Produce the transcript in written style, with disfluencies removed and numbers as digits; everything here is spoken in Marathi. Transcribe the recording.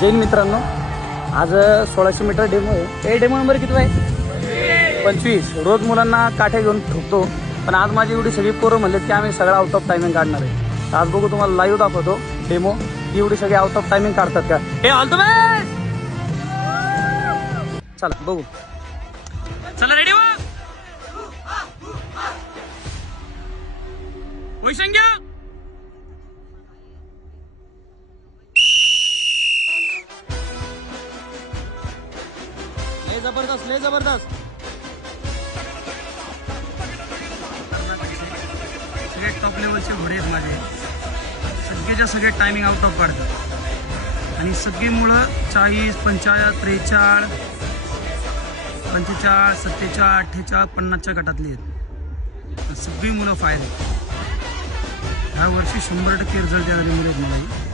जैन मित्रांनो, आज 1600 मीटर डेमो आहे. हे डेमो नंबर किती आहे? 25. रोज मुलांना काठे घेऊन ठोकतो, पण आज माझी एवढी सगळी पोरं म्हणलेत की आम्ही सगळं आउट ऑफ टायमिंग काढणार आहे. आज बघू, तुम्हाला लाईव्ह दाखवतो डेमो. एवढी सगळी आउट ऑफ टायमिंग काढतात का? हे ऑल द बेस्ट. चला बघू. चला रेडी व्हा. पोझिशन घ्या. लय जबरदस्त, लय जबरदस्त. सगळे टॉप लेवलचे घोडे आहेत माझे. सगळेच्या सगळे टायमिंग आउट ऑफ काढतात आणि सगळी मुलं 40, 45, 43, 45, 47, 48, 50च्या गटातली आहेत. सगळी मुलं फायर आहेत. ह्या वर्षी 100% रिझल्ट येणारी मुलं आहेत मला.